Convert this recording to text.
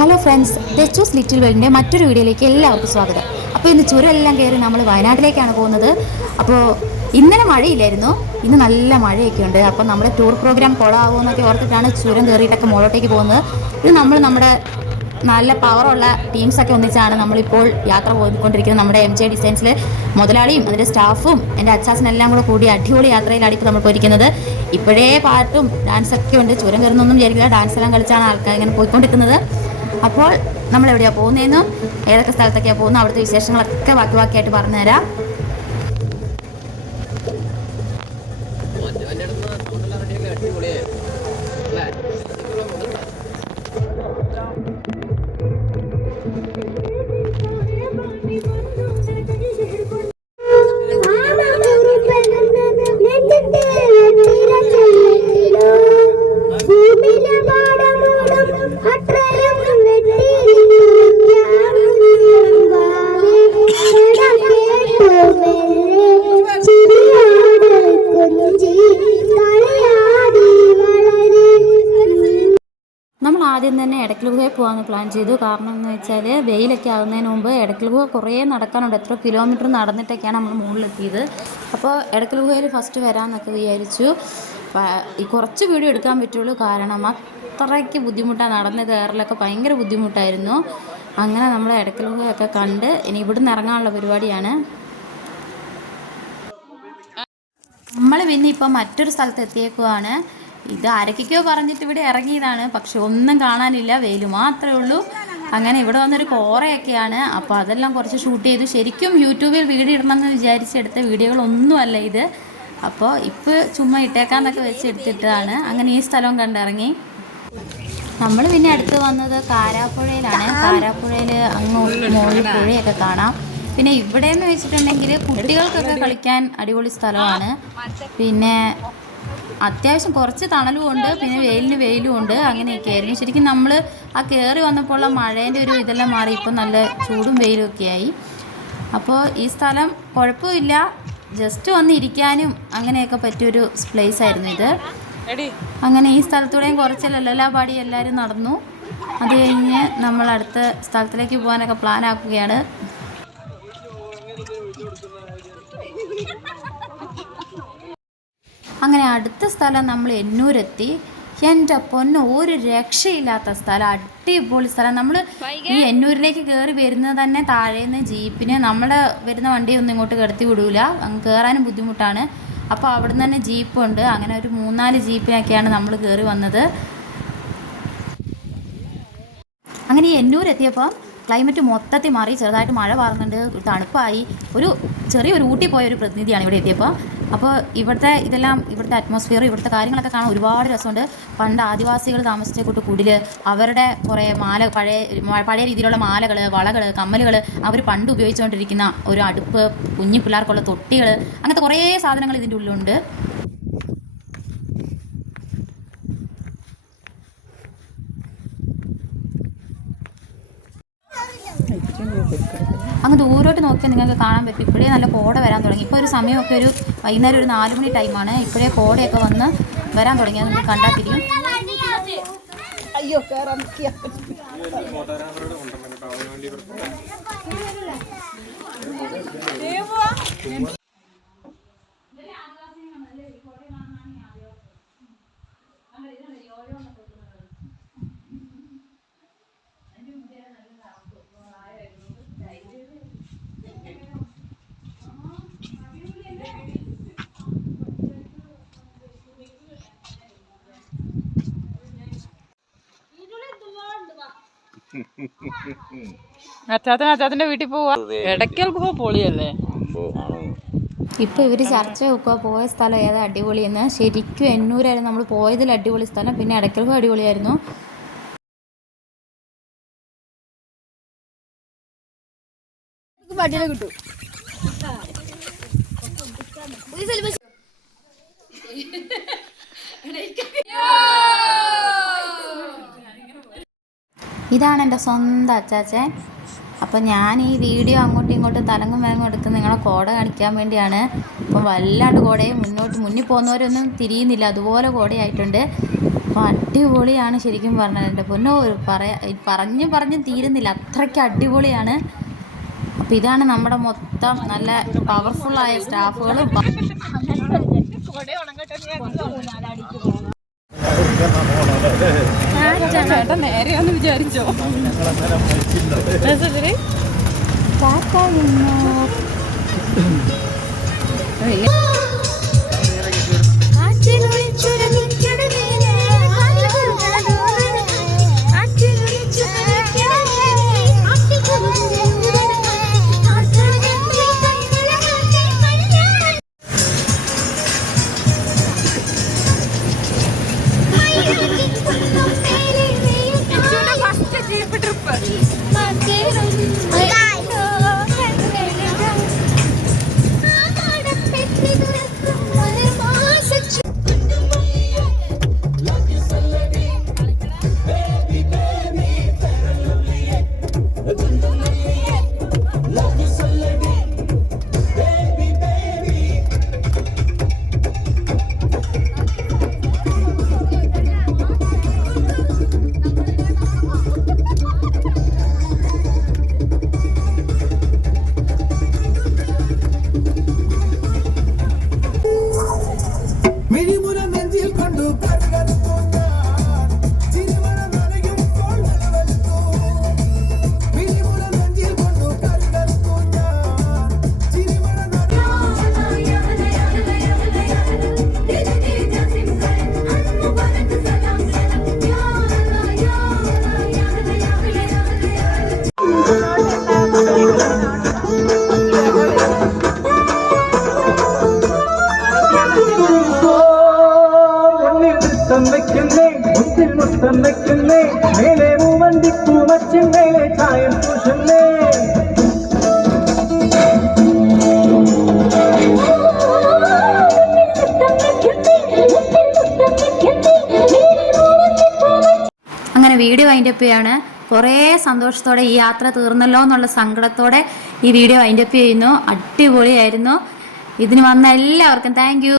Hello friends, ദച്ചൂസ് little വേൾഡിൻ്റെ മറ്റൊരു വീഡിയോയിലേക്ക് എല്ലാവർക്കും സ്വാഗതം. അപ്പോൾ ഇന്ന് ചുരമെല്ലാം കയറി നമ്മൾ വയനാട്ടിലേക്കാണ് പോകുന്നത്. അപ്പോൾ ഇന്നലെ മഴയില്ലായിരുന്നു, ഇന്ന് നല്ല മഴയൊക്കെ ഉണ്ട്. അപ്പോൾ നമ്മുടെ ടൂർ പ്രോഗ്രാം കുളമാകുമെന്നൊക്കെ ഓർത്തിട്ടാണ് ചുരം കയറിയിട്ടൊക്കെ മുകളോട്ടേക്ക് പോകുന്നത്. ഇത് നമ്മുടെ നല്ല പവറുള്ള ടീംസൊക്കെ ഒന്നിച്ചാണ് നമ്മളിപ്പോൾ യാത്ര പോയിക്കൊണ്ടിരിക്കുന്നത്. നമ്മുടെ MJ ഡിസൈൻസിൽ മുതലാളിയും അതിൻ്റെ സ്റ്റാഫും എൻ്റെ അച്ചാച്ചനെല്ലാം കൂടി അടിപൊളി യാത്രയിലാണ് ഇപ്പോൾ നമ്മൾ പോയിരിക്കുന്നത്. ഇപ്പോഴേ പാട്ടും ഡാൻസൊക്കെ ഉണ്ട്. ചുരം കയറുന്നൊന്നും വിചാരിക്കില്ല, ഡാൻസെല്ലാം കളിച്ചാണ് ആൾക്കാർ ഇങ്ങനെ പോയിക്കൊണ്ടിരിക്കുന്നത്. അപ്പോൾ നമ്മൾ എവിടെയാണ് പോകുന്നതെന്നും ഏതൊക്കെ സ്ഥലത്തൊക്കെയാണ് പോകുന്നത്, അവിടുത്തെ വിശേഷങ്ങളൊക്കെ ബാക്കിയായിട്ട് പറഞ്ഞുതരാം. നമ്മൾ ആദ്യം തന്നെ എടക്കൽ ഗുഹയിൽ പോകാമെന്ന് പ്ലാൻ ചെയ്തു. കാരണം എന്ന് വെച്ചാൽ വെയിലൊക്കെ ആകുന്നതിന് മുമ്പ് എടക്കൽ ഗുഹ കുറേ നടക്കാനുണ്ട്. എത്ര കിലോമീറ്റർ നടന്നിട്ടൊക്കെയാണ് നമ്മൾ മുകളിലെത്തിയത്. അപ്പോൾ എടക്കൽ ഗുഹയിൽ ഫസ്റ്റ് വരാമെന്നൊക്കെ വിചാരിച്ചു. കുറച്ച് വീഡിയോ എടുക്കാൻ പറ്റുള്ളൂ, കാരണം അത്രയ്ക്ക് ബുദ്ധിമുട്ടാണ്. നടന്ന് കയറലൊക്കെ ഭയങ്കര ബുദ്ധിമുട്ടായിരുന്നു. അങ്ങനെ നമ്മൾ എടക്കൽ ഗുഹയൊക്കെ കണ്ട് ഇനി ഇവിടുന്ന് ഇറങ്ങാനുള്ള പരിപാടിയാണ്. നമ്മൾ പിന്നെ ഇപ്പം മറ്റൊരു സ്ഥലത്ത് എത്തിയേക്കുവാണ്. ഇത് ആരൊക്കെയോ പറഞ്ഞിട്ട് ഇവിടെ ഇറങ്ങിയതാണ്, പക്ഷെ ഒന്നും കാണാനില്ല, വെയിൽ മാത്രമേ ഉള്ളൂ. അങ്ങനെ ഇവിടെ വന്നൊരു കോറയൊക്കെയാണ്. അപ്പോൾ അതെല്ലാം കുറച്ച് ഷൂട്ട് ചെയ്തു. ശരിക്കും യൂട്യൂബിൽ വീഡിയോ ഇടണമെന്ന് വിചാരിച്ചെടുത്ത വീഡിയോകളൊന്നുമല്ല ഇത്. അപ്പോൾ ഇപ്പോൾ ചുമ്മാ ഇട്ടേക്കാന്നൊക്കെ വെച്ച് എടുത്തിട്ടാണ്. അങ്ങനെ ഈ സ്ഥലവും കണ്ടിറങ്ങി. നമ്മൾ പിന്നെ അടുത്ത് വന്നത് കാരാപ്പുഴയിലാണ്. കാരാപ്പുഴയിൽ അങ്ങ് മുകളിൽ പുഴയൊക്കെ കാണാം. പിന്നെ ഇവിടെയെന്ന് വെച്ചിട്ടുണ്ടെങ്കിൽ കുട്ടികൾക്കൊക്കെ കളിക്കാൻ അടിപൊളി സ്ഥലമാണ്. പിന്നെ അത്യാവശ്യം കുറച്ച് തണലും ഉണ്ട്, പിന്നെ വെയിലും ഉണ്ട്. അങ്ങനെയൊക്കെ ആയിരുന്നു. ശരിക്കും നമ്മൾ ആ കയറി വന്നപ്പോൾ മഴേൻ്റെ ഒരു ഇതെല്ലാം മാറി, ഇപ്പം നല്ല ചൂടും വെയിലും ഒക്കെ ആയി. അപ്പോൾ ഈ സ്ഥലം കുഴപ്പമില്ല, ജസ്റ്റ് വന്ന് ഇരിക്കാനും അങ്ങനെയൊക്കെ പറ്റിയൊരു പ്ലേസ് ആയിരുന്നു ഇത്. അങ്ങനെ ഈ സ്ഥലത്തൂടെയും കുറച്ച് ലല്ലലാ പാടി എല്ലാവരും നടന്നു. അത് കഴിഞ്ഞ് നമ്മൾ അടുത്ത സ്ഥലത്തിലേക്ക് പോകാനൊക്കെ പ്ലാൻ ആക്കുകയാണ്. അങ്ങനെ അടുത്ത സ്ഥലം നമ്മൾ എന്നൂരെത്തി. എൻ്റെ പൊന്നോ, ഒരു രക്ഷയില്ലാത്ത സ്ഥലം, അടിപൊളി സ്ഥലം. നമ്മൾ ഈ എന്നൂരിലേക്ക് കയറി വരുന്നത് തന്നെ താഴേന്ന് ജീപ്പിന്, നമ്മുടെ വരുന്ന വണ്ടിയൊന്നും ഇങ്ങോട്ട് കിടത്തി വിടൂല, കയറാനും ബുദ്ധിമുട്ടാണ്. അപ്പോൾ അവിടെ നിന്ന് തന്നെ ജീപ്പുണ്ട്. അങ്ങനെ ഒരു 3-4 ജീപ്പിനൊക്കെയാണ് നമ്മൾ കയറി വന്നത്. അങ്ങനെ ഈ എന്നൂരെത്തിയപ്പോൾ ക്ലൈമറ്റ് മൊത്തത്തിൽ മാറി, ചെറുതായിട്ട് മഴ പാറുന്നുണ്ട്, തണുപ്പായി. ചെറിയൊരു ഊട്ടി പോയ ഒരു പ്രതിനിധിയാണ് ഇവിടെ എത്തിയപ്പോൾ. അപ്പോൾ ഇവിടുത്തെ അറ്റ്മോസ്ഫിയർ, ഇവിടുത്തെ കാര്യങ്ങളൊക്കെ കാണാൻ ഒരുപാട് രസമുണ്ട്. പണ്ട് ആദിവാസികൾ താമസിച്ച കുടിൽ, അവരുടെ കുറേ പഴയ രീതിയിലുള്ള മാലകൾ, വളകൾ, കമ്മലുകൾ, അവർ പണ്ട് ഉപയോഗിച്ചുകൊണ്ടിരിക്കുന്ന ഒരു അടുപ്പ്, കുഞ്ഞു പിള്ളേർക്കുള്ള തൊട്ടികൾ, അങ്ങനത്തെ കുറേ സാധനങ്ങൾ ഇതിൻ്റെ ഉള്ളിലുണ്ട്. അങ്ങ് ദൂരോട്ട് നോക്കിയാൽ നിങ്ങൾക്ക് കാണാൻ പറ്റും. ഇപ്പോഴേ നല്ല കോട വരാൻ തുടങ്ങി. ഇപ്പോൾ ഒരു സമയമൊക്കെ ഒരു വൈകുന്നേരം ഒരു 4 മണി ടൈമാണ്. ഇപ്പോഴേ കോടയൊക്കെ വന്ന് വരാൻ തുടങ്ങി. അത് നിങ്ങൾക്ക് കണ്ടാൽ തിരിയും. അച്ചാച്ചന്റെ വീട്ടിൽ പോവാ. എടക്കൽ ഗുഹ പൊളിയല്ലേ. ഇപ്പോൾ ഇവർ ചർച്ച വെക്കുക പോയ സ്ഥലം ഏതാ അടിപൊളിയെന്ന്. ശരിക്കും എന്നൂരായിരുന്നു നമ്മൾ പോയതിൽ അടിപൊളി സ്ഥലം. പിന്നെ എടക്കൽ ഗുഹ അടിപൊളിയായിരുന്നു. കിട്ടും. ഇതാണ് എൻ്റെ സ്വന്തം അച്ചാച്ചൻ. അപ്പോൾ ഞാൻ ഈ വീഡിയോ അങ്ങോട്ടും ഇങ്ങോട്ടും തലങ്ങും വേഗം എടുത്ത് നിങ്ങളെ കോട കാണിക്കാൻ വേണ്ടിയാണ്. അപ്പം വല്ലാണ്ട് കോടയും മുന്നിൽ പോകുന്നവരൊന്നും തിരിയുന്നില്ല, അതുപോലെ കോടയായിട്ടുണ്ട്. അപ്പോൾ അടിപൊളിയാണ് ശരിക്കും പറഞ്ഞത്. എൻ്റെ പൊന്നോ പറഞ്ഞ് തീരുന്നില്ല, അത്രയ്ക്ക് അടിപൊളിയാണ്. അപ്പോൾ ഇതാണ് നമ്മുടെ മൊത്തം നല്ല പവർഫുള്ളായ സ്റ്റാഫുകളും. നേരെ ഒന്ന് വിചാരിച്ചോ മേലെ മൂവന്തിപ്പൂ മച്ചിൻ മേലെ ചായം പൂശുന്നേ. അങ്ങനെ വീഡിയോ വൈൻഡപ്പ് ചെയ്യാണ്. കുറേ സന്തോഷത്തോടെ ഈ യാത്ര തീർന്നല്ലോ എന്നുള്ള സങ്കടത്തോടെ ഈ വീഡിയോ വൈൻഡപ്പ് ചെയ്യുന്നു. അടിപൊളിയായിരുന്നു. ഇതിന് വന്ന എല്ലാവർക്കും താങ്ക് യു.